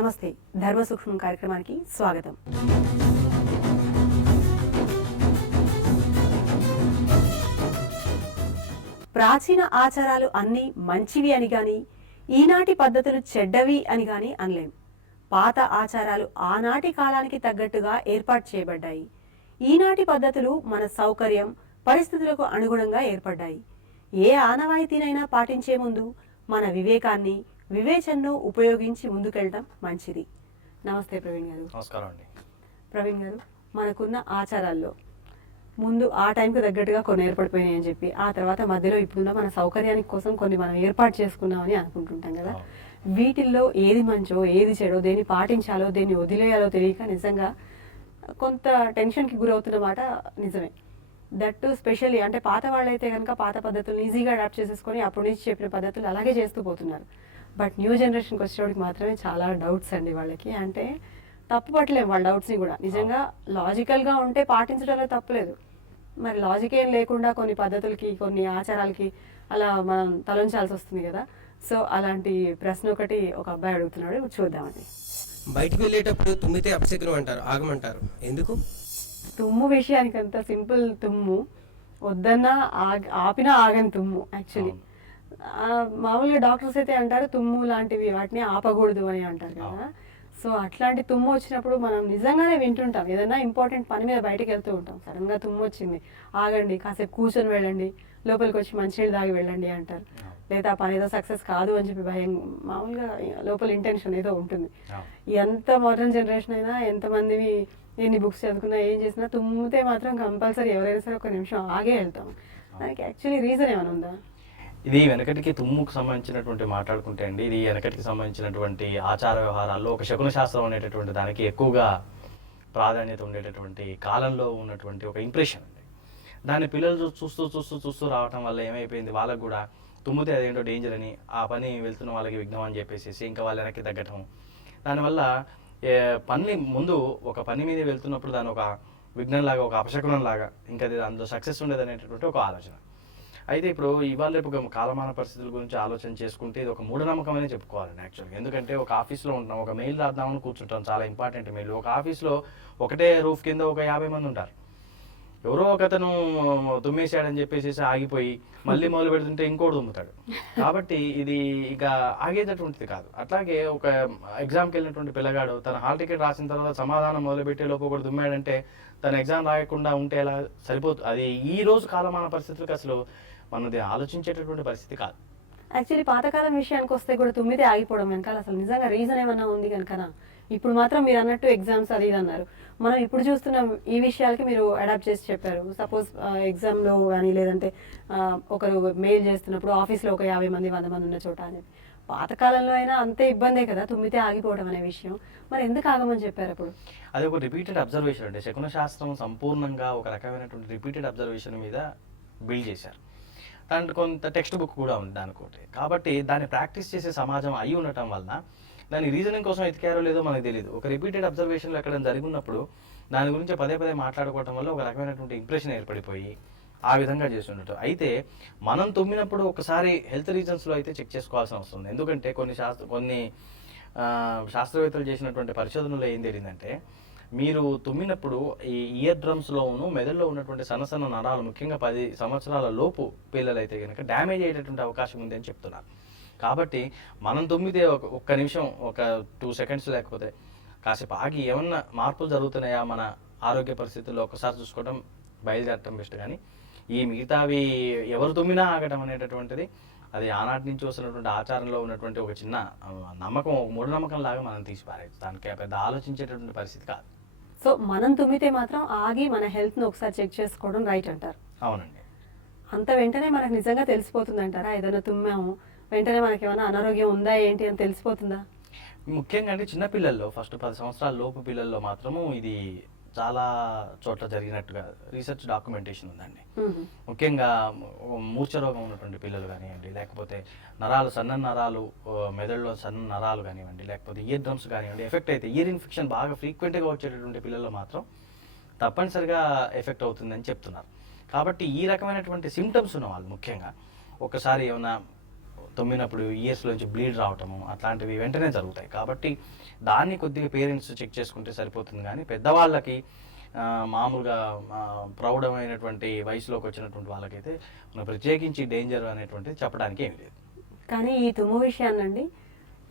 నమస్తే ధర్మ సూక్ష్మం కార్యక్రమానికి స్వాగతం. ప్రాచీన ఆచారాలు అన్నీ మంచివి అని గాని ఈనాటి పద్ధతులు చెడ్డవి అని గాని అనలేం. పాత ఆచారాలు ఆనాటి కాలానికి తగ్గట్టుగా ఏర్పాటు చేయబడ్డాయి. ఈనాటి పద్ధతులు మన సౌకర్యం పరిస్థితులకు అనుగుణంగా ఏర్పడ్డాయి. ఏ ఆనవాయితీనైనా పాటించే ముందు మన వివేకాన్ని వివేచనను ఉపయోగించి ముందుకెళ్ళడం మంచిది. నమస్తే ప్రవీణ్ గారు. నమస్కారం అండి. ప్రవీణ్ గారు, మనకున్న ఆచారాల్లో ముందు ఆ టైంకి తగ్గట్టుగా కొన్ని ఏర్పడిపోయినాయి అని చెప్పి ఆ తర్వాత మధ్యలో ఇప్పుడున్న మన సౌకర్యానికి కోసం కొన్ని మనం ఏర్పాటు చేసుకున్నామని అనుకుంటుంటాం కదా. వీటిల్లో ఏది మంచో ఏది చెడో, దేన్ని పాటించాలో దేన్ని వదిలేయాలో తెలియక నిజంగా కొంత టెన్షన్కి గురవుతున్న మాట నిజమే. దట్ స్పెషల్లీ అంటే పాత వాళ్ళైతే కనుక పాత పద్ధతులను ఈజీగా అడాప్ట్ చేసేసుకొని అప్పటి నుంచి చెప్పిన పద్ధతులు అలాగే చేస్తూ పోతున్నారు. బట్ న్యూ జనరేషన్కి వచ్చేవాడికి మాత్రమే చాలా డౌట్స్ అండి వాళ్ళకి. అంటే తప్పు పట్టలేము వాళ్ళ డౌట్స్ని కూడా. నిజంగా లాజికల్గా ఉంటే పాటించడంలో తప్పులేదు. మరి లాజిక్ ఏం లేకుండా కొన్ని పద్ధతులకి కొన్ని ఆచారాలకి అలా మనం తలంచాల్సి వస్తుంది కదా. సో అలాంటి ప్రశ్న ఒకటి ఒక అబ్బాయి అడుగుతున్నాడు, చూద్దామండి. బయటికి వెళ్ళేటప్పుడు తుమ్మితే అపశకునం అంటారు, ఆగమంటారు, ఎందుకు? తుమ్ము విషయానికి అంత సింపుల్. తుమ్ము వద్దన్నా ఆపినా ఆగని తుమ్ము యాక్చువల్లీ. మామూలుగా డాక్టర్స్ అయితే అంటారు తుమ్ము లాంటివి వాటిని ఆపకూడదు అని అంటారు కదా. సో అట్లాంటి తుమ్ము వచ్చినప్పుడు మనం నిజంగానే వింటుంటాం. ఏదైనా ఇంపార్టెంట్ పని మీద బయటకు వెళ్తూ ఉంటాం, సడన్గా తుమ్ము వచ్చింది, ఆగండి, కాసేపు కూర్చొని వెళ్ళండి, లోపలికి వచ్చి మంచినీళ్ళు తాగి వెళ్ళండి అంటారు. లేదా ఆ పని ఏదో సక్సెస్ కాదు అని చెప్పి భయం, మామూలుగా లోపల ఇంటెన్షన్ ఏదో ఉంటుంది. ఎంత మోడర్న్ జనరేషన్ అయినా, ఎంతమందివి ఎన్ని బుక్స్ చదువుకున్నా ఏం చేసినా తుమ్మితే మాత్రం కంపల్సరీ ఎవరైనా సరే ఒక నిమిషం ఆగే వెళ్తాం. దానికి యాక్చువల్లీ రీజన్ ఏమైనా ఉందా? ఇది వెనకటికి తుమ్ముకు సంబంధించినటువంటి మాట్లాడుకుంటే అండి, ఇది వెనకటికి సంబంధించినటువంటి ఆచార వ్యవహారాల్లో ఒక శకున శాస్త్రం అనేటటువంటి దానికి ఎక్కువగా ప్రాధాన్యత ఉండేటటువంటి కాలంలో ఉన్నటువంటి ఒక ఇంప్రెషన్ అండి. దాన్ని పిల్లలు చూస్తూ రావటం వల్ల ఏమైపోయింది, వాళ్ళకు కూడా తుమ్మితే అదేంటో డేంజర్ అని, ఆ పని వెళ్తున్న వాళ్ళకి విఘ్నం అని చెప్పేసి ఇంకా వాళ్ళు వెనక్కి తగ్గటం. దానివల్ల పని ముందు ఒక పని మీద వెళ్తున్నప్పుడు దాని ఒక విఘ్నంలాగా, ఒక అపశకునంలాగా, ఇంకా అందులో సక్సెస్ ఉండేది అనేటటువంటి ఒక ఆలోచన. అయితే ఇప్పుడు ఇవాళ రేపు కాలమాన పరిస్థితుల గురించి ఆలోచన చేసుకుంటే ఇది ఒక మూఢనమ్మకం అనే చెప్పుకోవాలండి యాక్చువల్గా. ఎందుకంటే ఒక ఆఫీస్లో ఉంటున్నాం, ఒక మెయిల్ రాద్దామని కూర్చుంటాం, చాలా ఇంపార్టెంట్ మెయిల్. ఒక ఆఫీస్లో ఒకటే రూఫ్ కింద ఒక 50 మంది ఉంటారు. ఎవరో ఒకతను తుమ్మేశాడని చెప్పేసి ఆగిపోయి మళ్ళీ మొదలు పెడుతుంటే ఇంకోటి తుమ్ముతాడు. కాబట్టి ఇది ఇక ఆగేటటువంటిది కాదు. అట్లాగే ఒక ఎగ్జామ్కి వెళ్ళినటువంటి పిల్లగాడు తన హాల్ టికెట్ రాసిన తర్వాత సమాధానం మొదలుపెట్టే లోపు ఒకటి తుమ్మాడంటే తన ఎగ్జామ్ రాయకుండా ఉంటే ఎలా సరిపోతుంది? అది ఈ రోజు కాలమాన పరిస్థితులకు అసలు మనది ఆలోచించేటటువంటి పరిస్థితి కాదు. యాక్చువల్లీ పాతకాలం విషయానికి వస్తే కూడా తుమ్మితే ఆగిపోవడం వెనకాల అసలు నిజంగా రీజన్ ఏమన్నా ఉంది కనుక. ఇప్పుడు మాత్రం మీరు అన్నట్టు ఎగ్జామ్స్ అది ఇది అన్నారు. మనం ఇప్పుడు చూస్తున్న ఈ విషయాలకి మీరు అడాప్ట్ చేసి చెప్పారు. సపోజ్ ఎగ్జామ్లో కానీ లేదంటే ఒకరు మెయిల్ చేస్తున్నప్పుడు ఆఫీస్లో ఒక 50 మంది 100 మంది ఉన్న చోట అనేది. పాతకాలంలో అయినా అంతే ఇబ్బందే కదా తుమ్మితే ఆగిపోవడం అనే విషయం. మరి ఎందుకు ఆగమని చెప్పారు అప్పుడు? అది ఒక రిపీటెడ్ అబ్జర్వేషన్ అంటే శకున శాస్త్రం సంపూర్ణంగా ఒక రకమైనటువంటి రిపీటెడ్ అబ్జర్వేషన్ మీద బిల్డ్ చేశారు. దాంట్లో కొంత టెక్స్ట్ బుక్ కూడా ఉంది దానికోటి. కాబట్టి దాన్ని ప్రాక్టీస్ చేసే సమాజం అయి ఉండటం వలన దాని రీజనింగ్ కోసం ఎతికారో లేదో మనకు తెలియదు. ఒక రిపీటెడ్ అబ్జర్వేషన్లో ఎక్కడ జరిగినప్పుడు దాని గురించి పదే మాట్లాడుకోవడం వల్ల ఒక రకమైనటువంటి ఇంప్రెషన్ ఏర్పడిపోయి ఆ విధంగా చేస్తుండటం. అయితే మనం తుమ్మినప్పుడు ఒకసారి హెల్త్ రీజన్స్లో అయితే చెక్ చేసుకోవాల్సిన అవసరం ఉంది. ఎందుకంటే కొన్ని శాస్త్రవేత్తలు చేసినటువంటి పరిశోధనలో ఏం తెలియదంటే, మీరు తుమ్మినప్పుడు ఈ ఇయర్ డ్రమ్స్లోను మెదడులో ఉన్నటువంటి సన్న నరాలు ముఖ్యంగా 10 సంవత్సరాల లోపు పిల్లలైతే కనుక డ్యామేజ్ అయ్యేటటువంటి అవకాశం ఉంది అని చెప్తున్నారు. కాబట్టి మనం తుమ్మితే ఒక్క నిమిషం, ఒక 2 సెకండ్స్ లేకపోతే కాసేపు ఆగి ఏమన్నా మార్పులు జరుగుతున్నాయా మన ఆరోగ్య పరిస్థితుల్లో ఒకసారి చూసుకోవడం, బయలుదేరటం బెస్ట్. కానీ ఈ మిగతావి ఎవరు తుమ్మినా ఆగటం అనేటటువంటిది అది ఆనాటి నుంచి వస్తున్నటువంటి ఆచారంలో ఉన్నటువంటి ఒక చిన్న నమ్మకం, ఒక మూఢనమ్మకం లాగా మనం తీసిపారేది. దానికి పెద్ద ఆలోచించేటటువంటి పరిస్థితి కాదు. సో మనం తుమ్మితే మాత్రం ఆగి మన హెల్త్ను ఒకసారి చెక్ చేసుకోవడం రైట్ అంటారు? అవునండి. అంత వెంటనే మనకు నిజంగా తెలిసిపోతుంది అంటారా? ఏదైనా తుమ్మాము వెంటనే మనకి ఏమైనా అనారోగ్యం ఉందా ఏంటి అని తెలిసిపోతుందా? ముఖ్యంగా అంటే చిన్నపిల్లల్లో, ఫస్ట్ 10 సంవత్సరాల లోపు పిల్లల్లో మాత్రము ఇది చాలా చోట్ల జరిగినట్టుగా రీసెర్చ్ డాక్యుమెంటేషన్ ఉందండి. ముఖ్యంగా మూర్ఛ రోగం ఉన్నటువంటి పిల్లలు కానివ్వండి, లేకపోతే సన్న నరాలు మెదడులో సన్న నరాలు కానివ్వండి, లేకపోతే ఇయర్ డ్రమ్స్ కానివ్వండి ఎఫెక్ట్ అయితే, ఇయర్ ఇన్ఫెక్షన్ బాగా ఫ్రీక్వెంట్గా వచ్చేటటువంటి పిల్లల్లో మాత్రం తప్పనిసరిగా ఎఫెక్ట్ అవుతుందని చెప్తున్నారు. కాబట్టి ఈ రకమైనటువంటి సిమ్టమ్స్ ఉన్న వాళ్ళు ముఖ్యంగా ఒకసారి ఏమైనా తుమ్మినప్పుడు ఇయర్స్లోంచి బ్లీడ్ రావటము అట్లాంటివి వెంటనే జరుగుతాయి. కాబట్టి దాన్ని కొద్దిగా పేరెంట్స్ చెక్ చేసుకుంటే సరిపోతుంది. కానీ పెద్దవాళ్ళకి మామూలుగా ప్రౌఢమైనటువంటి వయసులోకి వచ్చినటువంటి వాళ్ళకైతే మనం ప్రత్యేకించి డేంజర్ అనేటువంటిది చెప్పడానికి ఏమి లేదు. కానీ ఈ తుమ్ము విషయాన్నండి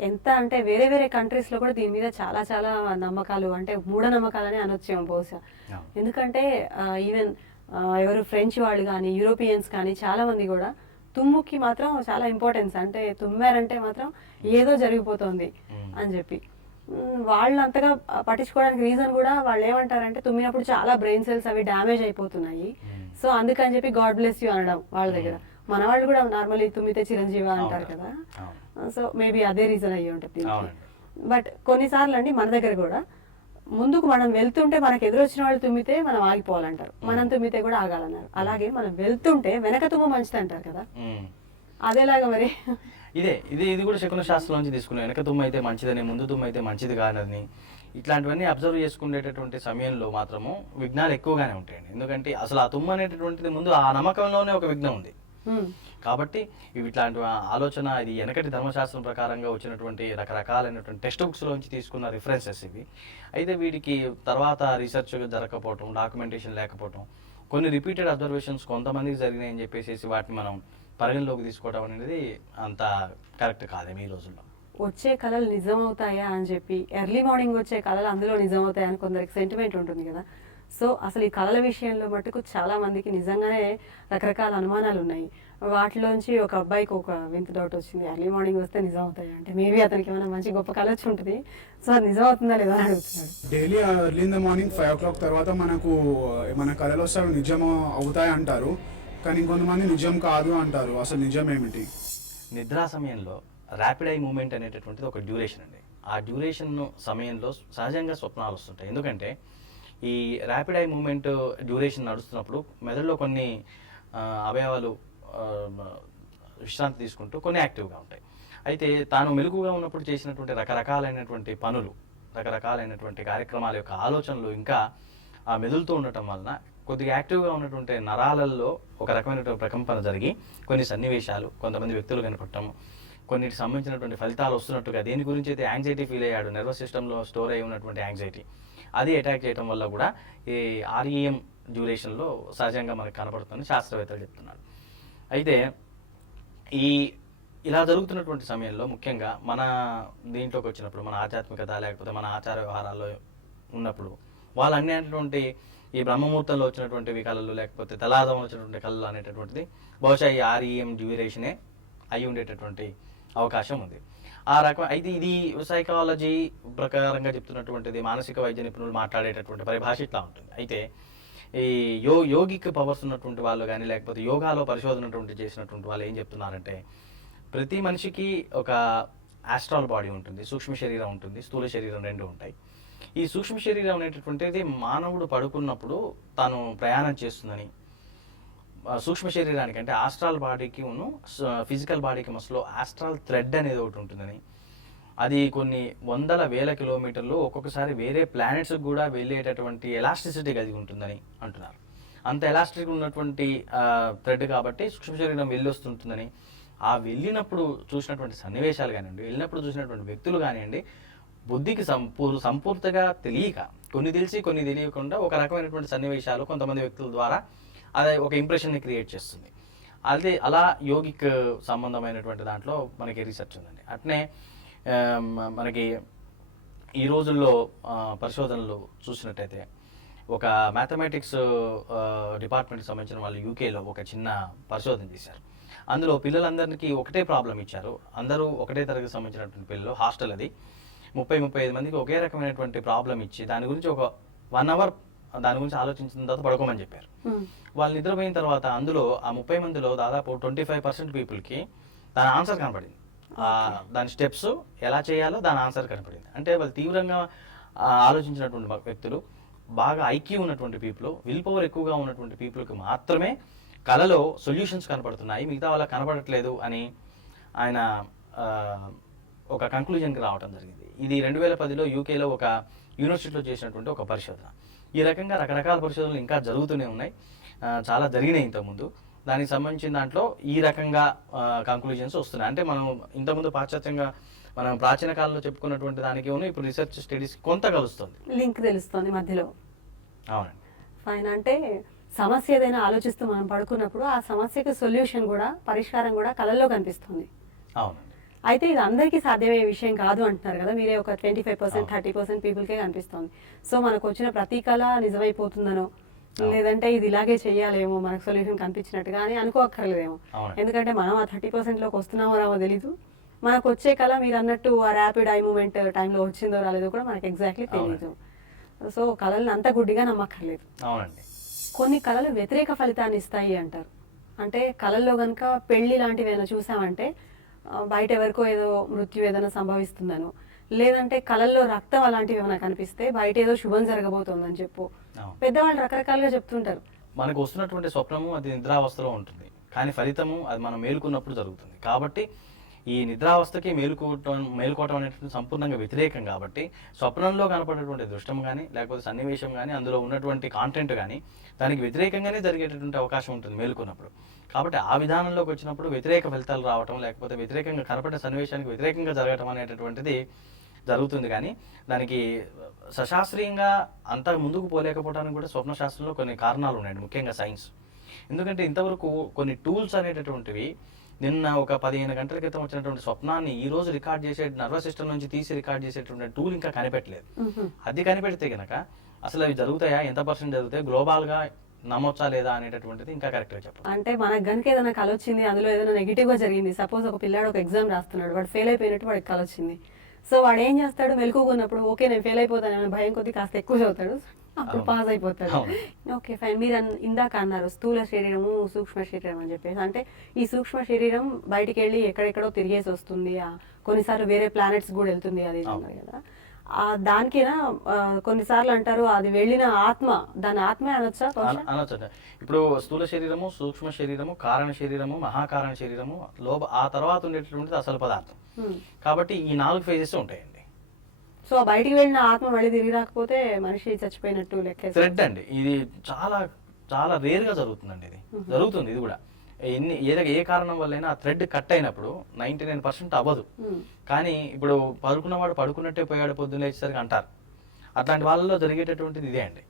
ఎంత అంటే వేరే వేరే కంట్రీస్లో కూడా దీని మీద చాలా చాలా నమ్మకాలు, అంటే మూఢనమ్మకాలని అనొచ్చేమో బహుశా. ఎందుకంటే ఈవెన్ ఎవరు ఫ్రెంచ్ వాళ్ళు కానీ యూరోపియన్స్ కానీ చాలా మంది కూడా తుమ్ముకి మాత్రం చాలా ఇంపార్టెన్స్, అంటే తుమ్మారంటే మాత్రం ఏదో జరిగిపోతుంది అని చెప్పి వాళ్ళు అంతగా పట్టించుకోవడానికి రీజన్ కూడా వాళ్ళు ఏమంటారంటే తుమ్మినప్పుడు చాలా బ్రెయిన్ సెల్స్ అవి డ్యామేజ్ అయిపోతున్నాయి, సో అందుకని చెప్పి గాడ్ బ్లెస్ యూ అనడం వాళ్ళ దగ్గర. మన వాళ్ళు కూడా నార్మల్లీ తుమ్మితే చిరంజీవి అంటారు కదా, సో మేబీ అదే రీజన్ అయ్యి ఉంటుంది. బట్ కొన్నిసార్లు అండి మన దగ్గర కూడా ముందుకు మనం వెళ్తుంటే మనకు ఎదురొచ్చిన వాళ్ళు తుమ్మితే మనం ఆగిపోవాలంటారు, మనం తుమ్మితే కూడా ఆగాలన్నారు. అలాగే మనం వెళ్తుంటే వెనక తుమ్ము మంచిది అంటారు కదా, అదేలాగా మరి ఇది కూడా శకున శాస్త్రం నుంచి తీసుకున్నాం. వెనక తుమ్ము అయితే మంచిదని, ముందు తుమ్ము అయితే మంచిది కాదని, ఇట్లాంటివన్నీ అబ్జర్వ్ చేసుకునేటటువంటి సమయంలో మాత్రము విఘ్నాలు ఎక్కువగానే ఉంటాయండి. ఎందుకంటే అసలు ఆ తుమ్ము అనేటటువంటిది ముందు ఆ నమ్మకంలోనే ఒక విఘ్నం ఉంది. కాబట్టి ఇట్లాంటి ఆలోచన, ఇది వెనకటి ధర్మశాస్త్రం ప్రకారంగా వచ్చినటువంటి రకరకాలైనటువంటి టెక్స్ట్ బుక్స్లోంచి తీసుకున్న రిఫరెన్సెస్ ఇవి. అయితే వీటికి తర్వాత రీసెర్చ్ జరగకపోవటం, డాక్యుమెంటేషన్ లేకపోవటం, కొన్ని రిపీటెడ్ అబ్జర్వేషన్స్ కొంతమందికి జరిగినాయని చెప్పేసి వాటిని మనం పరిగణలోకి తీసుకోవడం అనేది అంత కరెక్ట్ కాదేమో ఈ రోజుల్లో. వచ్చే కళలు నిజమవుతాయా అని చెప్పి, ఎర్లీ మార్నింగ్ వచ్చే కళలు అందులో నిజమవుతాయా అని కొందరికి సెంటిమెంట్ ఉంటుంది కదా. సో అసలు ఈ కళల విషయంలో మటుకు చాలా మందికి నిజంగానే రకరకాల అనుమానాలు ఉన్నాయి. వాటిలోంచి ఒక అబ్బాయికి ఒక వింత డౌట్ వచ్చింది, ఎర్లీ మార్నింగ్ వస్తే నిజం అవుతాయి అంటే. మేబీ అతనికి ఏమైనా మంచి గొప్ప కళ వచ్చి ఉంటుంది, సో అది నిజం అవుతుందా లేదా అని అడుగుతున్నాడు. Daily early in the morning 5 o'clock తర్వాత మనకు మన కళలు వస్తే నిజం అవుతాయి అంటారు, కానీ ఇంకొంతమంది నిజం కాదు అంటారు. అసలు నిజం ఏమిటి? నిద్రా సమయంలో ర్యాపిడ్ ఐ మూమెంట్ అనేటటువంటిది ఒక డ్యూరేషన్ అండి. ఆ డ్యూరేషన్ సమయంలో సహజంగా స్వప్నాలు వస్తుంటాయి. ఎందుకంటే ఈ ర్యాపిడ్ ఐ మూమెంట్ డ్యూరేషన్ నడుస్తున్నప్పుడు మెదడులో కొన్ని అవయవాలు విశ్రాంతి తీసుకుంటూ కొన్ని యాక్టివ్గా ఉంటాయి. అయితే తాను మెలకుగా ఉన్నప్పుడు చేసినటువంటి రకరకాలైనటువంటి పనులు, రకరకాలైనటువంటి కార్యక్రమాల యొక్క ఆలోచనలు ఇంకా ఆ మెదులుతూ ఉండటం వలన కొద్దిగా యాక్టివ్గా ఉన్నటువంటి నరాలలో ఒక రకమైనటువంటి ప్రకంపన జరిగి కొన్ని సన్నివేశాలు, కొంతమంది వ్యక్తులు కనపడటం, కొన్నిటికి సంబంధించినటువంటి ఫలితాలు వస్తున్నట్టుగా, దేని గురించి అయితే యాంగ్జైటీ ఫీల్ అయ్యాడు, నర్వస్ సిస్టంలో స్టోర్ అయి ఉన్నటువంటి యాంగ్జైటీ అది అటాక్ చేయడం వల్ల కూడా ఈ REM డ్యూరేషన్లో సహజంగా మనకు కనపడుతుందని శాస్త్రవేత్తలు చెప్తున్నారు. అయితే ఇలా జరుగుతున్నటువంటి సమయంలో ముఖ్యంగా మన దీంట్లోకి వచ్చినప్పుడు, మన ఆధ్యాత్మికత లేకపోతే మన ఆచార వ్యవహారాల్లో ఉన్నప్పుడు వాళ్ళు అనేటువంటి ఈ బ్రహ్మముహూర్తంలో వచ్చినటువంటి కళలు లేకపోతే తెల్లారుజామున వచ్చినటువంటి కళలు అనేటటువంటిది బహుశా ఈ REM డ్యూరేషనే అయి ఉండేటటువంటి అవకాశం ఉంది. ఆ రకం అయితే ఇది సైకాలజీ ప్రకారంగా చెప్తున్నటువంటిది, మానసిక వైద్య నిపుణులు మాట్లాడేటటువంటి పరిభాష ఇట్లా ఉంటుంది. అయితే ఈ యోగిక్ పవర్స్ ఉన్నటువంటి వాళ్ళు కానీ లేకపోతే యోగాలో పరిశోధన చేసినటువంటి వాళ్ళు ఏం చెప్తున్నారంటే, ప్రతి మనిషికి ఒక ఆస్ట్రల్ బాడీ ఉంటుంది, సూక్ష్మ శరీరం ఉంటుంది, స్థూల శరీరం రెండు ఉంటాయి. ఈ సూక్ష్మ శరీరం అనేటటువంటిది మానవుడు పడుకున్నప్పుడు తాను ప్రయాణం చేస్తుందని, సూక్ష్మ శరీరానికి అంటే ఆస్ట్రల్ బాడీకి ఫిజికల్ బాడీకి మధ్యలో ఆస్ట్రల్ థ్రెడ్ అనేది ఒకటి ఉంటుందని, అది కొన్ని వందల వేల కిలోమీటర్లు ఒక్కొక్కసారి వేరే ప్లానెట్స్కి కూడా వెళ్ళేటటువంటి ఎలాస్టిసిటీ కలిగి ఉంటుందని అంటున్నారు. అంత ఎలాస్టిక్ ఉన్నటువంటి థ్రెడ్ కాబట్టి సూక్ష్మ శరీరం వెళ్ళి వస్తుంటుందని, ఆ వెళ్ళినప్పుడు చూసినటువంటి సన్నివేశాలు కానివ్వండి, వెళ్ళినప్పుడు చూసినటువంటి వ్యక్తులు కానివ్వండి, బుద్ధికి సంపూర్తిగా తెలియక, కొన్ని తెలిసి కొన్ని తెలియకుండా ఒక రకమైనటువంటి సన్నివేశాలు కొంతమంది వ్యక్తుల ద్వారా అది ఒక ఇంప్రెషన్ని క్రియేట్ చేస్తుంది. అదే అలా యోగిక్ సంబంధమైనటువంటి దాంట్లో మనకి రీసెర్చ్ ఉందండి. అట్నే మనకి ఈ రోజుల్లో పరిశోధనలు చూసినట్టయితే ఒక మ్యాథమెటిక్స్ డిపార్ట్మెంట్కి సంబంధించిన వాళ్ళు యూకేలో ఒక చిన్న పరిశోధన చేశారు. అందులో పిల్లలందరికీ ఒకటే ప్రాబ్లం ఇచ్చారు. అందరూ ఒకటే తరగతికి సంబంధించినటువంటి పిల్లలు, హాస్టల్ అది, 30-35 మందికి ఒకే రకమైనటువంటి ప్రాబ్లం ఇచ్చి దాని గురించి ఒక 1 hour దాని గురించి ఆలోచించిన తర్వాత పడుకోమని చెప్పారు. వాళ్ళు నిద్రపోయిన తర్వాత అందులో ఆ 30 మందిలో దాదాపు 25% పీపుల్కి దాని ఆన్సర్ కనపడింది. దాని స్టెప్స్ ఎలా చేయాలో దాని ఆన్సర్ కనపడింది. అంటే వాళ్ళు తీవ్రంగా ఆలోచించినటువంటి వ్యక్తులు, బాగా ఐక్యూ ఉన్నటువంటి పీపుల్, విల్ పవర్ ఎక్కువగా ఉన్నటువంటి పీపుల్కి మాత్రమే కళలో సొల్యూషన్స్ కనపడుతున్నాయి, మిగతా వాళ్ళకి కనపడట్లేదు అని ఆయన ఒక కంక్లూజన్కి రావడం జరిగింది. ఇది 2010లో యూకేలో ఒక యూనివర్సిటీలో చేసినటువంటి ఒక పరిశోధన. ఈ రకంగా రకరకాల పరిశోధనలు ఇంకా జరుగుతూనే ఉన్నాయి, చాలా జరిగినాయి ఇంతకుముందు. దానికి సంబంధించిన దాంట్లో ఈ రకంగా కంక్లూజన్స్ వస్తున్నాయి. అంటే మనం ఇంతకుముందు పాశ్చాత్యంగా మనం ప్రాచీన కాలంలో చెప్పుకున్నటువంటి దానికి ఇప్పుడు రీసెర్చ్ స్టడీస్ కొంత కలుస్తుంది. లింక్ తెలుస్తుంది మధ్యలో. అవునండి. ఫైన్. అంటే సమస్య ఏదైనా ఆలోచిస్తూ మనం పడుకున్నప్పుడు ఆ సమస్యకి సొల్యూషన్ కూడా, పరిష్కారం కూడా కళల్లో కనిపిస్తుంది. అవునండి. అయితే ఇది అందరికీ సాధ్యమయ్యే విషయం కాదు అంటున్నారు కదా మీరే. ఒక 25% 30% పీపుల్కే కనిపిస్తుంది. సో మనకు వచ్చిన ప్రతి కళ నిజమైపోతుందనో, లేదంటే ఇది ఇలాగే చెయ్యాలేమో మనకు సొల్యూషన్ కనిపించినట్టుగా అని అనుకోక్కర్లేదేమో. ఎందుకంటే మనం ఆ 30%లోకి వస్తున్నామో రామో తెలీదు. మనకు వచ్చే కళ మీరు అన్నట్టు ఆ ర్యాపిడ్ ఐ మూమెంట్ టైంలో వచ్చిందో రాలేదో కూడా మనకు ఎగ్జాక్ట్లీ తెలియదు. సో కళలను అంత గుడ్డిగా నమ్మక్కర్లేదు. అవునండి. కొన్ని కళలు వ్యతిరేక ఫలితాన్ని ఇస్తాయి అంటారు. అంటే కళల్లో కనుక పెళ్లి లాంటివి ఏమైనా చూసామంటే బయట ఎవరికో ఏదో మృత్యు ఏదైనా సంభవిస్తుందనో, లేదంటే కళల్లో రక్తం అలాంటివి ఏమైనా కనిపిస్తే బయట ఏదో శుభం జరగబోతోందని చెప్పు పెద్దవాళ్ళు రకరకాలుగా చెప్తుంటారు. మనకు వస్తున్నటువంటి స్వప్నము అది నిద్రావస్థలో ఉంటుంది, కానీ ఫలితము అది మనం మేలుకున్నప్పుడు జరుగుతుంది. కాబట్టి ఈ నిద్రావస్థకి మేలుకోవటం అనేటువంటి సంపూర్ణంగా వ్యతిరేకం. కాబట్టి స్వప్నంలో కనపడేటువంటి దృష్టం కానీ లేకపోతే సన్నివేశం కానీ అందులో ఉన్నటువంటి కాంటెంట్ కానీ దానికి వ్యతిరేకంగానే జరిగేటటువంటి అవకాశం ఉంటుంది మేలుకున్నప్పుడు. కాబట్టి ఆ విధానంలోకి వచ్చినప్పుడు వ్యతిరేక ఫలితాలు రావటం, లేకపోతే వ్యతిరేకంగా కనపడే సన్నివేశానికి వ్యతిరేకంగా జరగటం అనేటటువంటిది జరుగుతుంది. కానీ దానికి సశాస్త్రీయంగా అంత ముందుకు పోలేకపోవడానికి కూడా స్వప్నశాస్త్రంలో కొన్ని కారణాలు ఉన్నాయండి, ముఖ్యంగా సైన్స్. ఎందుకంటే ఇంతవరకు కొన్ని టూల్స్ అనేటటువంటివి నిన్న ఒక 15 గంటల క్రితం వచ్చినటువంటి స్వప్నాన్ని ఈ రోజు రికార్డ్ చేసే నర్వస్ సిస్టమ్ నుంచి తీసి రికార్డ్ చేసేటువంటి టూల్ ఇంకా కనిపెట్టలేదు. అది కనిపెడితే గనక అసలు అవి జరుగుతాయా, ఎంత % జరుగుతాయి, గ్లోబల్ గా నమ్మొచ్చా లేదా అనేటటువంటిది ఇంకా కరెక్ట్ గా చెప్పాలి. అంటే మనకు గనుక ఏదైనా కళ వచ్చింది, అందులో ఏదైనా నెగిటివ్ గా జరిగింది, సపోజ్ ఒక పిల్లాడు ఒక ఎగ్జామ్ రాస్తున్నాడు, వాడు ఫెయిల్ అయిపోయినట్టు వాడికి కళ వచ్చింది. సో వాడు ఏం చేస్తాడు, మెలకున్నప్పుడు ఓకే నేను ఫెయిల్ అయిపోతాను భయం కొద్ది కాస్త ఎక్కువ చదువుతాడు, అప్పుడు పాస్ అయిపోతాడు. Okay fine. మీరు ఇందాక అన్నారు స్థూల శరీరము సూక్ష్మ శరీరం అని చెప్పేసి. అంటే ఈ సూక్ష్మ శరీరం బయటికి వెళ్ళి ఎక్కడెక్కడో తిరిగేసి వస్తుంది, కొన్నిసార్లు వేరే ప్లానెట్స్ కూడా వెళ్తుంది అది అన్నారు కదా. దానికైనా కొన్నిసార్లు అంటారు అది వెళ్ళిన ఆత్మ, దాని ఆత్మే అనొచ్చా? అనొచ్చు. ఇప్పుడు స్థూల శరీరము, సూక్ష్మ శరీరము, కారణ శరీరము, మహాకారణ శరీరము, ఆ తర్వాత ఉండేటటువంటిది అసలు పదార్థం. కాబట్టి ఈ 4 ఫేజెస్ ఉంటాయండి. సో బయటికి వెళ్ళిన ఆత్మ మళ్ళీ తిరిగి రాకపోతే మనిషి చచ్చిపోయినట్టు లెక్క. థ్రెడ్ అండి, ఇది చాలా చాలా రేర్ గా జరుగుతుందండి. ఇది జరుగుతుంది. ఇది కూడా ఏ కారణం వల్లైనా ఆ థ్రెడ్ కట్ అయినప్పుడు 99% అవ్వదు. కానీ ఇప్పుడు పడుకున్నవాడు పడుకున్నట్టే పోయాడు పొద్దున్న లేచేసరికి అంటారు. అట్లాంటి వాళ్ళలో జరిగేటటువంటిది ఇదే అండి.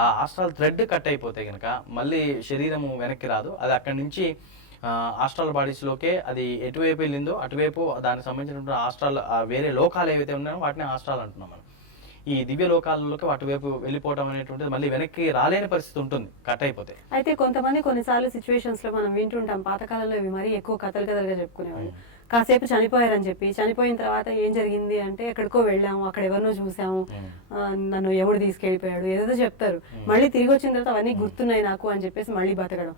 ఆ ఆస్ట్రల్ థ్రెడ్ కట్ అయిపోతే కనుక మళ్ళీ శరీరము వెనక్కి రాదు. అది అక్కడి నుంచి ఆస్ట్రల్ బాడీస్ లోకే అది ఎటువైపు వెళ్ళిందో అటువైపు దానికి సంబంధించినటువంటి ఆస్ట్రల్ వేరే లోకాలు ఏవైతే ఉన్నాయో వాటిని ఆస్ట్రాల్ అంటున్నాం మనం. ఈ దివ్య లోకాలలోకి అటువైపు వెళ్ళిపోవడం అనేటువంటిది మళ్ళీ వెనక్కి రాలేని పరిస్థితి ఉంటుంది కట్ అయిపోతే. అయితే కొంతమంది కొన్నిసార్లు సిచ్యువేషన్స్ లో మనం వింటుంటాం, పాతకాలంలో ఇవి మరీ ఎక్కువ కథలుగా చెప్పుకునేవాళ్ళు. కాసేపు చనిపోయారని చెప్పి, చనిపోయిన తర్వాత ఏం జరిగింది అంటే ఎక్కడికో వెళ్ళాము, అక్కడ ఎవరినో చూసాము, నన్ను ఎవడు తీసుకెళ్ళిపోయాడు ఏదో చెప్తారు. మళ్ళీ తిరిగి వచ్చిన తర్వాత అవన్నీ గుర్తున్నాయి నాకు అని చెప్పేసి మళ్ళీ బతకడం.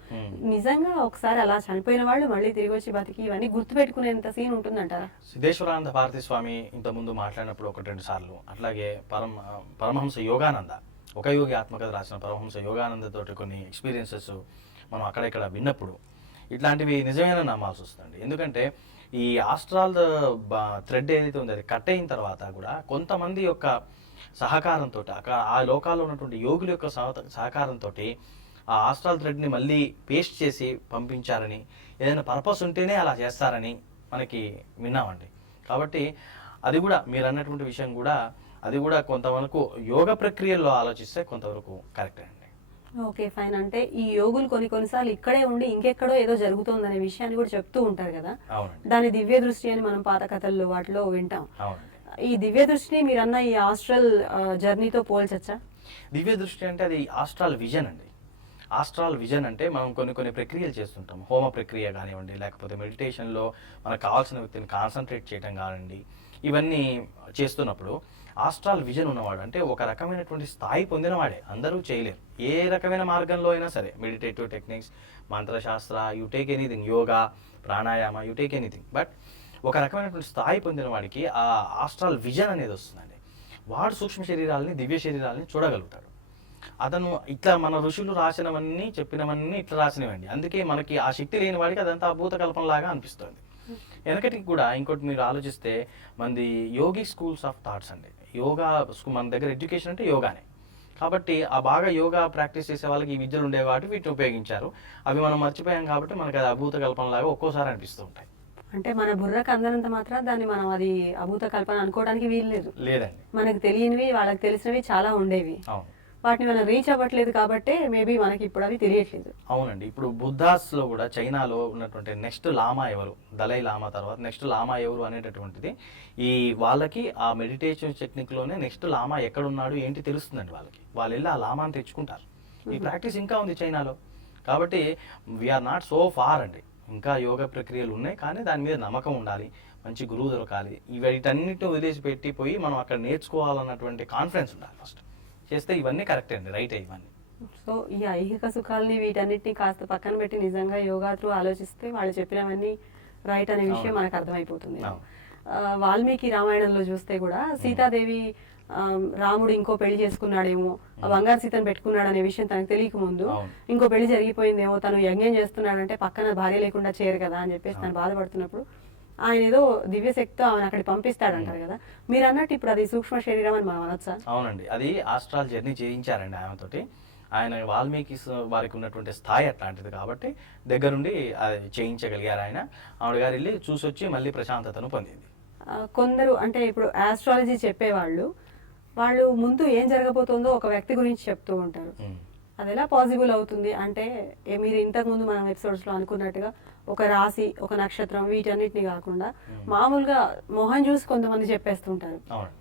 నిజంగా ఒకసారి అలా చనిపోయిన వాళ్ళు మళ్ళీ తిరిగి వచ్చి బతికి ఇవన్నీ గుర్తు పెట్టుకునేంత సీన్ ఉంటుందంటారా? సిద్ధేశ్వరానంద భారతీ స్వామి ఇంత ముందు మాట్లాడినప్పుడు 1-2 సార్లు, అట్లాగే పరమహంస యోగానంద, ఒక యోగి ఆత్మకథ రాసిన పరమహంస యోగానంద తోటి కొన్ని ఎక్స్పీరియన్సెస్ మనం అక్కడెక్కడ విన్నప్పుడు ఇట్లాంటివి నిజమైన నమ్మాల్సి వస్తుందండి. ఎందుకంటే ఈ ఆస్ట్రాల్ థ్రెడ్ ఏదైతే ఉందో అది కట్ అయిన తర్వాత కూడా కొంతమంది యొక్క సహకారంతో, ఆ లోకాల్లో ఉన్నటువంటి యోగుల యొక్క సహకారంతో ఆ ఆస్ట్రాల్ థ్రెడ్ని మళ్ళీ పేస్ట్ చేసి పంపించారని, ఏదైనా పర్పస్ ఉంటేనే అలా చేస్తారని మనకి విన్నామండి. కాబట్టి అది కూడా మీరు అన్నటువంటి విషయం కూడా, అది కూడా కొంతవరకు యోగ ప్రక్రియల్లో ఆలోచిస్తే కొంతవరకు కరెక్టే అండి. Okay fine. అంటే ఈ యోగులు కొన్నిసార్లు ఇక్కడే ఉండి ఇంకెక్కడో ఏదో జరుగుతుందనే విషయాన్ని కూడా చెప్తూ ఉంటారు కదా, దాని దివ్య దృష్టి అని మనం పాత కథల్లో వాటిలో వింటాం. ఈ దివ్య దృష్టిని మీరు అన్న ఈ ఆస్ట్రల్ జర్నీతో పోల్చచ్చా? దివ్య దృష్టి అంటే అది ఆస్ట్రాల్ విజన్ అండి. ఆస్ట్రాల్ విజన్ అంటే మనం కొన్ని ప్రక్రియలు చేస్తుంటాం, హోమ ప్రక్రియ కానివ్వండి, లేకపోతే మెడిటేషన్లో మనకు కావాల్సిన వ్యక్తిని కాన్సన్ట్రేట్ చేయడం కానివ్వండి, ఇవన్నీ చేస్తున్నప్పుడు ఆస్ట్రాల్ విజన్ ఉన్నవాడు అంటే ఒక రకమైనటువంటి స్థాయి పొందినవాడే. అందరూ చేయలేరు. ఏ రకమైన మార్గంలో అయినా సరే, మెడిటేటివ్ టెక్నిక్స్, మంత్రశాస్త్ర, you take anything, yoga, pranayama, you take anything, but ఒక రకమైనటువంటి స్థాయి పొందిన వాడికి ఆ ఆస్ట్రాల్ విజన్ అనేది వస్తుందండి. వాడు సూక్ష్మ శరీరాలని, దివ్య శరీరాలని చూడగలుగుతాడు. అతను ఇట్లా మన ఋషులు రాసినవన్నీ, చెప్పినవన్నీ ఇట్లా రాసినవండి. అందుకే మనకి ఆ శక్తి లేని వాడికి అదంతా అభూత కల్పనలాగా అనిపిస్తుంది. వెనకటికి కూడా ఇంకోటి మీరు ఆలోచిస్తే మనది యోగి స్కూల్స్ ఆఫ్ థాట్స్ అండి. యోగా మన దగ్గర ఎడ్యుకేషన్ అంటే యోగానే, కాబట్టి ఆ బాగా యోగా ప్రాక్టీస్ చేసే వాళ్ళకి ఈ విద్యలు ఉండేవి కాబట్టి వీటిని ఉపయోగించారు. అవి మనం మర్చిపోయాం కాబట్టి మనకి అది అభూత కల్పనలాగా ఒక్కోసారి అనిపిస్తూ ఉంటాయి. అంటే మన బుర్రకు అందనంత మాత్రం దాన్ని మనం అది అభూత కల్పన అనుకోవడానికి వీలు లేదు. లేదండి. మనకు తెలియనివి వాళ్ళకి తెలిసినవి చాలా ఉండేవి. అవును. వాటిని మనం రీచ్ అవ్వట్లేదు కాబట్టి మేబీ మనకి ఇప్పుడు అవి తెలియట్లేదు. అవునండి. ఇప్పుడు బుద్ధాస్లో కూడా చైనాలో ఉన్నటువంటి నెక్స్ట్ లామా ఎవరు, దలై లామా తర్వాత నెక్స్ట్ లామా ఎవరు అనేటటువంటిది ఈ వాళ్ళకి ఆ మెడిటేషన్ టెక్నిక్లోనే నెక్స్ట్ లామా ఎక్కడున్నాడు ఏంటి తెలుస్తుందండి వాళ్ళకి. వాళ్ళు వెళ్ళి ఆ లామాని తెచ్చుకుంటారు. ఈ ప్రాక్టీస్ ఇంకా ఉంది చైనాలో. కాబట్టి వీఆర్ నాట్ సో ఫార్ అండి. ఇంకా యోగా ప్రక్రియలు ఉన్నాయి, కానీ దాని మీద నమ్మకం ఉండాలి, మంచి గురువు దొరకాలి. వీటన్నిటిని వదిలేసి పెట్టిపోయి మనం అక్కడ నేర్చుకోవాలన్నటువంటి కాన్ఫిడెన్స్ ఉండాలి ఫస్ట్. చేస్తే ఇవన్నీ కరెక్టే అండి, రైటే ఇవన్నీ. సో ఈ ఐహిక సుఖాలని వీటన్నిటిని కాస్త పక్కన పెట్టి నిజంగా యోగా త్రూ ఆలోచిస్తే వాళ్ళు చెప్పినవన్నీ రైట్ అనే విషయం మనకు అర్థమైపోతుంది. వాల్మీకి రామాయణంలో చూస్తే కూడా సీతాదేవి రాముడు ఇంకో పెళ్లి చేసుకున్నాడేమో, ఆ బంగారు సీతను పెట్టుకున్నాడు అనే విషయం తనకు తెలియక ముందు ఇంకో పెళ్లి జరిగిపోయిందేమో, తను యజ్ఞం చేస్తున్నాడంటే పక్కన భార్య లేకుండా చేయరు కదా అని చెప్పేసి తను బాధపడుతున్నప్పుడు ఆయన ఏదో దివ్యశక్తితో ఆమెను అక్కడికి పంపిస్తాడంటారు కదా. మీరు అన్నట్టు ఇప్పుడు అది సూక్ష్మ శరీరం అని మనం అనొచ్చా? అవునండి. అది ఆస్ట్రాల్ జర్నీ చేయించారండి ఆమెతోటి. ఆయన వాల్మీకి వారికి ఉన్నటువంటి స్థాయి అట్లాంటిది కాబట్టి దగ్గరుండి అది చేయించగలిగారు ఆయన. ఆవిడ గారు వెళ్ళి చూసొచ్చి మళ్ళీ ప్రశాంతతను పొందింది. కొందరు అంటే ఇప్పుడు ఆస్ట్రాలజీ చెప్పేవాళ్ళు వాళ్ళు ముందు ఏం జరగబోతుందో ఒక వ్యక్తి గురించి చెప్తూ ఉంటారు. అది ఎలా పాసిబుల్ అవుతుంది అంటే మీరు ఇంతకుముందు మనం ఎపిసోడ్స్లో అనుకున్నట్టుగా ఒక రాశి, ఒక నక్షత్రం వీటన్నిటిని కాకుండా మామూలుగా మొహం చూసి కొంతమంది చెప్పేస్తుంటారు. అవునండి.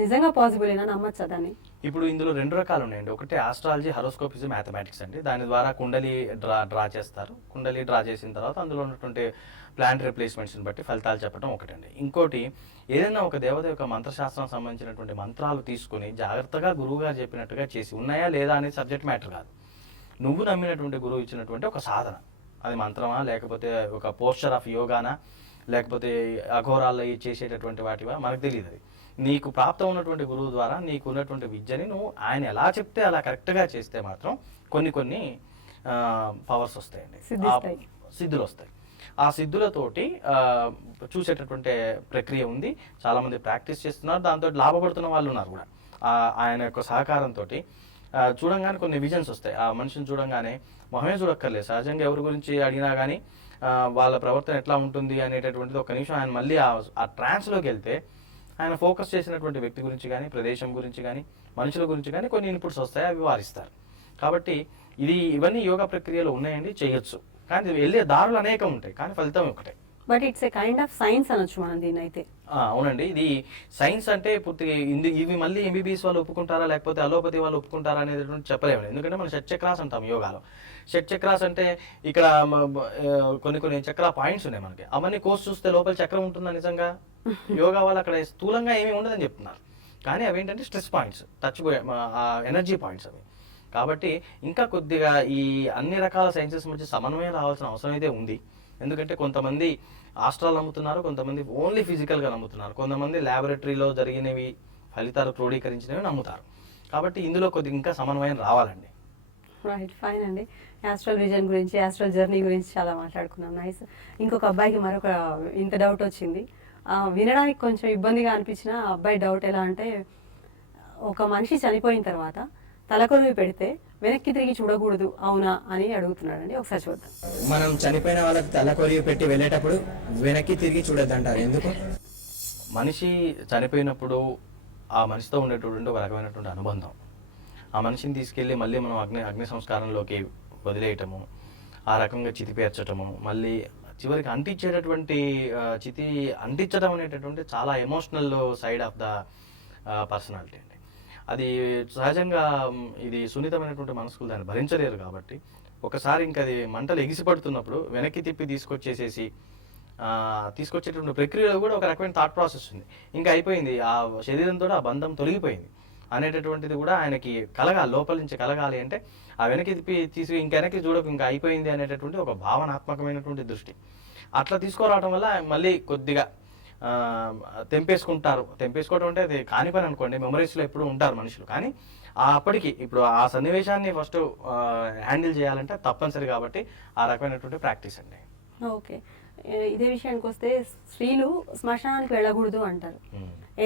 నిజంగా పాసిబుల్ ఏనా, నమ్మచ్చా దాన్ని? ఇప్పుడు ఇందులో 2 రకాలు ఉన్నాయండి. ఒకటి ఆస్ట్రాలజీ, హరోస్కోప్ ఇస్ మ్యాథమెటిక్స్ అండి. దాని ద్వారా కుండలి డ్రా చేస్తారు. కుండలి డ్రా చేసిన తర్వాత అందులో ఉన్నటువంటి ప్లాంట్ రిప్లేస్మెంట్స్ని బట్టి ఫలితాలు చెప్పడం ఒకటండి. ఇంకోటి ఏదైనా ఒక దేవత యొక్క మంత్రశాస్త్రం సంబంధించినటువంటి మంత్రాలు తీసుకుని జాగ్రత్తగా గురువుగారు చెప్పినట్టుగా చేసి ఉన్నాయా లేదా అనేది సబ్జెక్ట్ మ్యాటర్ కాదు. నువ్వు నమ్మినటువంటి గురువు ఇచ్చినటువంటి ఒక సాధన, అది మంత్రమా లేకపోతే ఒక పోస్చర్ ఆఫ్ యోగానా లేకపోతే అఘోరాల్లో చేసేటటువంటి వాటివా మనకు తెలియదు. అది నీకు ప్రాప్తం ఉన్నటువంటి గురువు ద్వారా నీకు ఉన్నటువంటి విద్యని నువ్వు ఆయన ఎలా చెప్తే అలా కరెక్ట్గా చేస్తే మాత్రం కొన్ని పవర్స్ వస్తాయండి, సిద్ధులు వస్తాయి. ఆ సిద్ధులతోటి చూసేటటువంటి ప్రక్రియ ఉంది. చాలామంది ప్రాక్టీస్ చేస్తున్నారు, దాంతో లాభపడుతున్న వాళ్ళు ఉన్నారు కూడా. ఆయన యొక్క సహకారంతో చూడంగానే కొన్ని విజన్స్ వస్తాయి. ఆ మనిషిని చూడంగానే మొహమే చూడక్కర్లేదు, సహజంగా ఎవరి గురించి అడిగినా కానీ వాళ్ళ ప్రవర్తన ఎట్లా ఉంటుంది అనేటటువంటిది ఒక నిమిషం ఆయన మళ్ళీ ఆ ట్రాన్స్లోకి వెళ్తే ఆయన ఫోకస్ చేసినటువంటి వ్యక్తి గురించి కానీ, ప్రదేశం గురించి కానీ, మనుషుల గురించి కానీ కొన్ని ఇన్పుట్స్ వస్తాయి, అవి వారిస్తారు. కాబట్టి ఇవన్నీ యోగా ప్రక్రియలో ఉన్నాయండి, చేయొచ్చు. కానీ వెళ్ళే దారులు అనేకం ఉంటాయి, కానీ ఫలితం ఒకటే. But it's a kind of science అనొచ్చు మనం దీన్ని అయితే. అవునండి. ఇది సైన్స్ అంటే పూర్తిగా ఇవి మళ్ళీ ఎంబీబీఎస్ వాళ్ళు ఒప్పుకుంటారా లేకపోతే అలోపతి వాళ్ళు ఒప్పుకుంటారా అనేది చెప్పలేము. ఎందుకంటే మనం షట్చక్రాస్ అంటాం యోగాలో. షట్చక్రాస్ అంటే ఇక్కడ కొన్ని చక్ర పాయింట్స్ ఉన్నాయి మనకి. అవన్నీ కోర్స్ చూస్తే లోపల చక్రం ఉంటుందా నిజంగా? యోగా వాళ్ళు అక్కడ స్థూలంగా ఏమీ ఉండదని చెప్తున్నారు, కానీ అవేంటంటే stress points, touch energy points అవి. కాబట్టి ఇంకా కొద్దిగా ఈ అన్ని రకాల సైన్సెస్ మధ్య సమన్వయం రావాల్సిన అవసరం అయితే ఉంది. ఎందుకంటే కొంతమంది ఆస్ట్రాల్ నమ్ముతున్నారు, కొంతమంది ఓన్లీ ఫిజికల్గా నమ్ముతున్నారు, కొంతమంది ల్యాబొరేటరీలో జరిగినవి ఫలితాలు క్రోడీకరించినవి నమ్ముతారు. కాబట్టి ఇందులో కొద్దిగా ఇంకా సమన్వయం రావాలండి. రైట్, ఫైన్ అండి. యాస్ట్రల్ విజన్ గురించి, యాస్ట్రల్ జర్నీ గురించి చాలా మాట్లాడుకున్నాం. నైస్. ఇంకొక అబ్బాయికి మరొక ఇంత డౌట్ వచ్చింది. వినడానికి కొంచెం ఇబ్బందిగా అనిపించిన అబ్బాయి డౌట్ ఎలా అంటే, ఒక మనిషి చనిపోయిన తర్వాత తలకొరివి పెడితే వెనక్కి తిరిగి చూడకూడదు అవునా అని అడుగుతున్నాడండి. ఒకసారి చూద్దాం. మనం చనిపోయిన వాళ్ళకి తలకొరివి పెట్టి వెళ్ళేటప్పుడు వెనక్కి తిరిగి చూడొద్దు అంటారు, ఎందుకు? మనిషి చనిపోయినప్పుడు ఆ మనిషితో ఉండేటటువంటి ఒక రకమైనటువంటి అనుబంధం, ఆ మనిషిని తీసుకెళ్ళి మళ్ళీ మనం అగ్ని సంస్కారంలోకి వదిలేయటము, ఆ రకంగా చితి పేర్చటము, మళ్ళీ చివరికి అంటించేటటువంటి చితి అంటించడం అనేటటువంటి చాలా emotional side of the personality అండి. అది సహజంగా ఇది సున్నితమైనటువంటి మనసుకు దాన్ని భరించలేరు. కాబట్టి ఒకసారి ఇంకా అది మంటలు ఎగిసిపడుతున్నప్పుడు వెనక్కి తిప్పి తీసుకొచ్చేటువంటి ప్రక్రియలో కూడా ఒక రకమైన థాట్ ప్రాసెస్ ఉంది. ఇంకా అయిపోయింది, ఆ శరీరంతో ఆ బంధం తొలగిపోయింది అనేటటువంటిది కూడా ఆయనకి కలగాలి, లోపల నుంచి కలగాలి. అంటే ఆ వెనక్కి తిప్పి ఇంకా వెనక్కి చూడకు, ఇంకా అయిపోయింది అనేటటువంటి ఒక భావనాత్మకమైనటువంటి దృష్టి అట్లా తీసుకురావడం వల్ల మళ్ళీ కొద్దిగా తెంపేసుకోవడం అంటే అది కాని పని అనుకోండి, మెమరీస్లో ఎప్పుడు ఉంటారు మనుషులు. కానీ అప్పటికి ఇప్పుడు ఆ సన్నివేశాన్ని ఫస్ట్ హ్యాండిల్ చేయాలంటే తప్పనిసరి, కాబట్టి ఆ రకమైనటువంటి ప్రాక్టీస్ అండి. ఓకే, ఇదే విషయానికి వస్తే స్త్రీలు శ్మశానానికి వెళ్ళకూడదు అంటారు.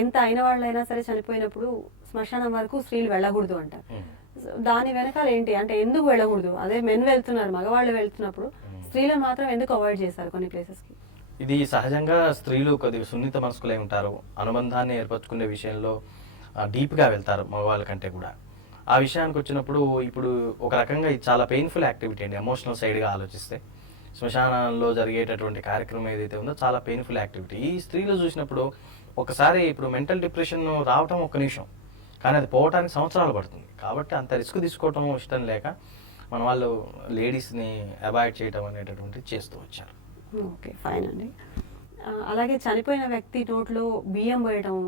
ఎంత అయిన వాళ్ళైనా సరే చనిపోయినప్పుడు శ్మశానం వరకు స్త్రీలు వెళ్ళకూడదు అంటారు. సో దాని వెనకాల ఏంటి అంటే ఎందుకు వెళ్ళకూడదు? అదే మెన్ వెళ్తున్నారు, మగవాళ్ళు వెళ్తున్నప్పుడు స్త్రీలను మాత్రం ఎందుకు అవాయిడ్ చేస్తారు కొన్ని ప్లేసెస్కి? ఇది సహజంగా స్త్రీలు కొద్దిగా సున్నిత మనస్కులై ఉంటారు. అనుబంధాన్ని ఏర్పరచుకునే విషయంలో డీప్గా వెళ్తారు మగవాళ్ళ కంటే కూడా. ఆ విషయానికి వచ్చినప్పుడు ఇప్పుడు ఒక రకంగా ఇది చాలా పెయిన్ఫుల్ యాక్టివిటీ అండి. ఎమోషనల్ సైడ్గా ఆలోచిస్తే శ్మశానంలో జరిగేటటువంటి కార్యక్రమం ఏదైతే ఉందో చాలా పెయిన్ఫుల్ యాక్టివిటీ. ఈ స్త్రీలు చూసినప్పుడు ఒకసారి ఇప్పుడు మెంటల్ డిప్రెషన్ రావటం ఒక నిమిషం, కానీ అది పోవటానికి సంవత్సరాలు పడుతుంది. కాబట్టి అంత రిస్క్ తీసుకోవటం ఇష్టం లేక మన వాళ్ళు లేడీస్ని అవాయిడ్ చేయటం అనేటటువంటిది చేస్తూ వచ్చారు. ఓకే, ఫైన్ అండి. అలాగే చనిపోయిన వ్యక్తి నోట్లో బియ్యం పోయడం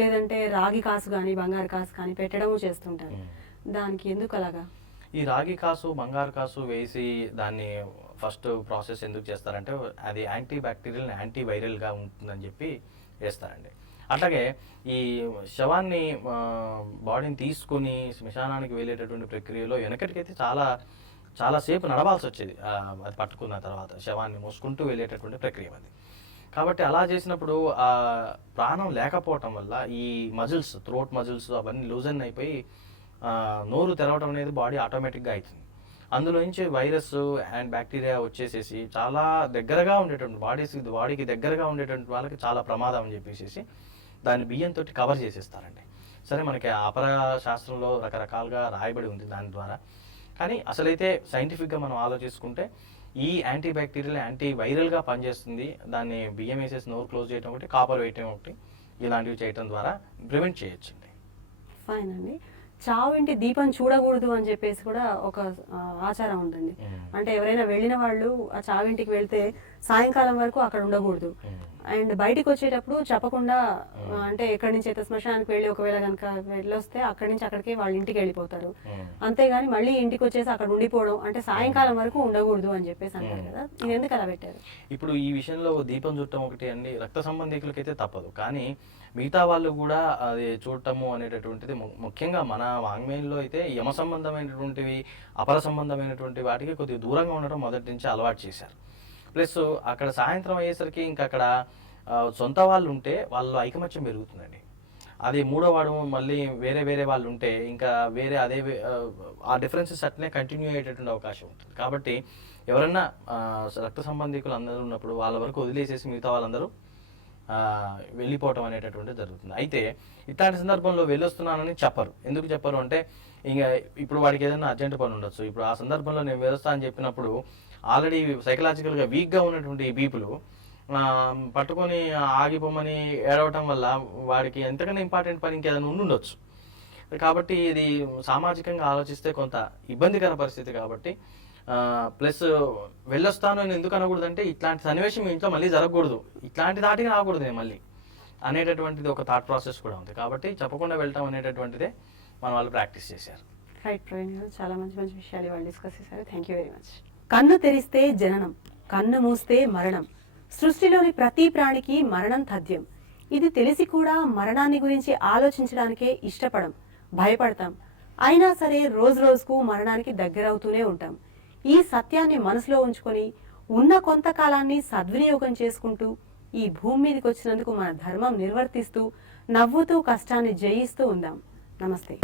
లేదంటే రాగి కాసు కానీ బంగారు కాసు కానీ పెట్టడము చేస్తుంటారు. దానికి ఎందుకు అలాగా? ఈ రాగి కాసు బంగారు కాసు వేసి దాన్ని ఫస్ట్ ప్రాసెస్ ఎందుకు చేస్తారంటే అది యాంటీ బ్యాక్టీరియల్ యాంటీ వైరల్గా ఉంటుందని చెప్పి వేస్తారండి. అట్లాగే ఈ శవాన్ని బాడీని తీసుకుని శ్మశానానికి వెళ్ళేటటువంటి ప్రక్రియలో వెనకటికైతే చాలాసేపు నడవాల్సి వచ్చేది. అది పట్టుకున్న తర్వాత శవాన్ని మోసుకుంటూ వెళ్ళేటటువంటి ప్రక్రియ అది. కాబట్టి అలా చేసినప్పుడు ఆ ప్రాణం లేకపోవటం వల్ల ఈ మజిల్స్, థ్రోట్ మజిల్స్ అవన్నీ లూజన్ అయిపోయి నోరు తెరవడం అనేది బాడీ ఆటోమేటిక్గా అవుతుంది. అందులో నుంచి వైరస్ అండ్ బ్యాక్టీరియా వచ్చేసేసి చాలా దగ్గరగా ఉండేటువంటి బాడీకి దగ్గరగా ఉండేటువంటి వాళ్ళకి చాలా ప్రమాదం అని చెప్పేసి దాన్ని బియ్యంతో కవర్ చేసేస్తారండి. సరే, మనకి అపర శాస్త్రంలో రకరకాలుగా రాయబడి ఉంది దాని ద్వారా. కానీ అసలైతే సైంటిఫిక్గా మనం ఆలోచించుకుంటే ఈ యాంటీ బ్యాక్టీరియల్ యాంటీ వైరల్గా పనిచేస్తుంది. దాన్ని బియ్యం వేసేసి నోరు క్లోజ్ చేయడం ఒకటి, కాపర్ వేయటం ఒకటి, ఇలాంటివి చేయటం ద్వారా ప్రివెంట్ చేయొచ్చండి. ఫైన్ అండి. చావు ఇంటి దీపం చూడకూడదు అని చెప్పేసి కూడా ఒక ఆచారం ఉంటుంది. అంటే ఎవరైనా వెళ్ళిన వాళ్ళు ఆ చావింటికి వెళ్తే సాయంకాలం వరకు అక్కడ ఉండకూడదు. అండ్ బయటికి వచ్చేటప్పుడు చెప్పకుండా అంటే ఎక్కడి నుంచి అయితే శ్మశానానికి వెళ్ళి ఒకవేళ కనుక వెళ్ళొస్తే అక్కడి నుంచి అక్కడికి వాళ్ళ ఇంటికి వెళ్ళిపోతారు. అంతేగాని మళ్ళీ ఇంటికి వచ్చేసి అక్కడ ఉండిపోవడం అంటే సాయంకాలం వరకు ఉండకూడదు అని చెప్పేసి అంటారు కదా, ఇది ఎందుకు అలా పెట్టారు? ఇప్పుడు ఈ విషయంలో దీపం చూడటం ఒకటి అండి, రక్త సంబంధికులకైతే తప్పదు. కానీ మిగతా వాళ్ళు కూడా అది చూడటము అనేటటువంటిది ముఖ్యంగా మన వాంగ్మయంలో అయితే యమ సంబంధమైనటువంటివి, అపర సంబంధమైనటువంటి వాటికి కొద్దిగా దూరంగా ఉండడం మొదటి నుంచి అలవాటు చేశారు. ప్లస్ అక్కడ సాయంత్రం అయ్యేసరికి ఇంకా అక్కడ సొంత వాళ్ళు ఉంటే వాళ్ళ ఐకమత్యం పెరుగుతుందండి. అది మూడో వాడు మళ్ళీ వేరే వాళ్ళు ఉంటే ఇంకా వేరే ఆ డిఫరెన్సెస్ అట్లనే కంటిన్యూ అయ్యేటటువంటి అవకాశం ఉంటుంది. కాబట్టి ఎవరన్నా రక్త సంబంధికులు అందరూ ఉన్నప్పుడు వాళ్ళ వరకు వదిలేసేసి మిగతా వాళ్ళందరూ వెళ్ళిపోవటం అనేటటువంటి జరుగుతుంది. అయితే ఇట్లాంటి సందర్భంలో వెళ్ళొస్తున్నానని చెప్పరు. ఎందుకు చెప్పరు అంటే ఇంకా ఇప్పుడు వాడికి ఏదైనా అర్జెంట్ పని ఉండొచ్చు. ఇప్పుడు ఆ సందర్భంలో నేను వెళ్ళొస్తా అని చెప్పినప్పుడు ఆల్రెడీ సైకలాజికల్గా వీక్గా ఉన్నటువంటి ఈ బీపులు పట్టుకొని ఆగిపోమని ఏడవటం వల్ల వాడికి ఎంతకన్నా ఇంపార్టెంట్ పని ఇంకేదైనా ఉండొచ్చు. కాబట్టి ఇది సామాజికంగా ఆలోచిస్తే కొంత ఇబ్బందికర పరిస్థితి. కాబట్టి ప్లస్ వెళ్ళొస్తాను అని ఎందుకు అనకూడదంటే ఇట్లాంటి సన్నివేశం మీ ఇంట్లో మళ్ళీ జరగకూడదు, ఇట్లాంటి దాటికి రాకూడదు మళ్ళీ అనేటటువంటిది ఒక థాట్ ప్రాసెస్ కూడా ఉంది. కాబట్టి చెప్పకుండా వెళ్ళటం అనేటటువంటిదే మన వాళ్ళు ప్రాక్టీస్ చేశారు. రైట్ ప్రవీణ్ గారు, చాలా మంచి విషయాలు వాళ్ళు డిస్కస్ చేశారు. Thank you very much. కన్ను తెరిస్తే జననం, కన్ను మూస్తే మరణం. సృష్టిలోని ప్రతి ప్రాణికి మరణం తథ్యం. ఇది తెలిసి కూడా మరణాన్ని గురించి ఆలోచించడానికే ఇష్టపడం, భయపడతాం. అయినా సరే రోజు రోజుకు మరణానికి దగ్గరవుతూనే ఉంటాం. ఈ సత్యాన్ని మనసులో ఉంచుకొని ఉన్న కొంతకాలాన్ని సద్వినియోగం చేసుకుంటూ ఈ భూమి మీదకి వచ్చినందుకు మన ధర్మం నిర్వర్తిస్తూ నవ్వుతూ కష్టాన్ని జయిస్తూ ఉందాం. నమస్తే.